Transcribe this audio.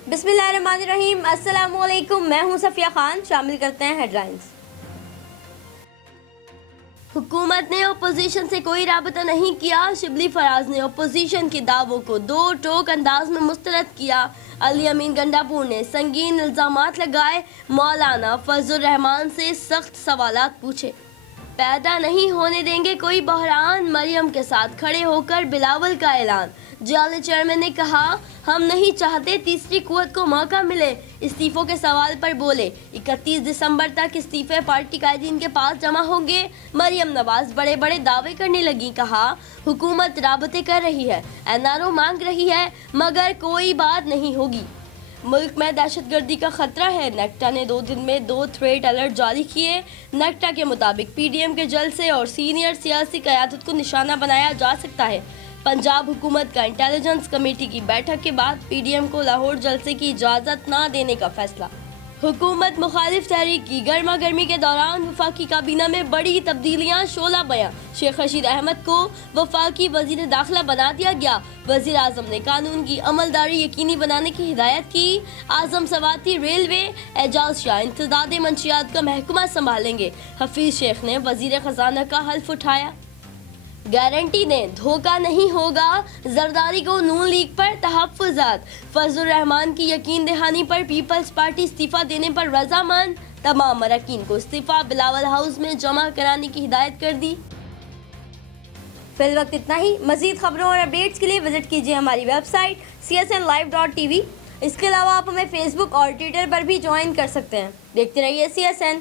बिस्मिल्लाहिर्रहमानिर्रहीम। अस्सलाम वालेकुम। मैं हूं सफिया खान। शामिल करते हैं हेडलाइंस। हुकूमत ने अपोजिशन से कोई राबता नहीं किया। शिबली फराज ने अपोजिशन के दावों को दो टोक अंदाज में मुस्तरद किया। अली अमीन गंडापुर ने संगीन इल्जामात लगाए। मौलाना फजलुर रहमान से सख्त सवालात पूछे। पैदा नहीं होने देंगे कोई बहरान, मरियम के साथ खड़े होकर बिलावल का ऐलान। जाले चेयरमैन ने कहा, हम नहीं चाहते तीसरी कुव्वत को मौका मिले। इस्तीफों के सवाल पर बोले, 31 दिसंबर तक इस्तीफे पार्टी कायदीन के पास जमा होंगे। मरियम नवाज बड़े बड़े दावे करने लगी। कहा, हुकूमत राबते कर रही है, एनआरओ मांग रही है, मगर कोई बात नहीं होगी। मुल्क में दहशतगर्दी का खतरा है। नेक्टा ने 2 दिन में 2 थ्रेट अलर्ट जारी किए। नेक्टा के मुताबिक पीडीएम के जलसे और सीनियर सियासी क़यादत को निशाना बनाया जा सकता है। पंजाब हुकूमत का इंटेलिजेंस कमेटी की बैठक के बाद पीडीएम को लाहौर जलसे की इजाज़त न देने का फैसला। हुकूमत मुखालिफ तहरीक की गर्मा गर्मी के दौरान वफाकी काबीना में बड़ी तब्दीलियां। शोला बयां, शेख रशीद अहमद को वफाकी वजीर दाखिला बना दिया गया। वजीर आजम ने कानून की अमलदारी यकीनी बनाने की हिदायत की। आजम सवाती रेलवे एजाज शाह इंतदाद मंशियात का महकमा संभालेंगे। हफीज शेख ने वजीर खजाना का हल्फ उठाया। गारंटी दें, धोखा नहीं होगा। जरदारी को नून लीग पर तहफ़्फ़ुज़ात। फजलुर रहमान की यकीन दहानी पर पीपल्स पार्टी इस्तीफा देने पर रजामंद। तमाम अरकान को इस्तीफा बिलावल हाउस में जमा कराने की हिदायत कर दी। फिल वक्त इतना ही। मजीद खबरों और अपडेट्स के लिए विजिट कीजिए हमारी वेबसाइट csnlive.tv। इसके अलावा आप हमें फेसबुक और ट्विटर पर भी ज्वाइन कर सकते हैं। देखते रहिए CSN।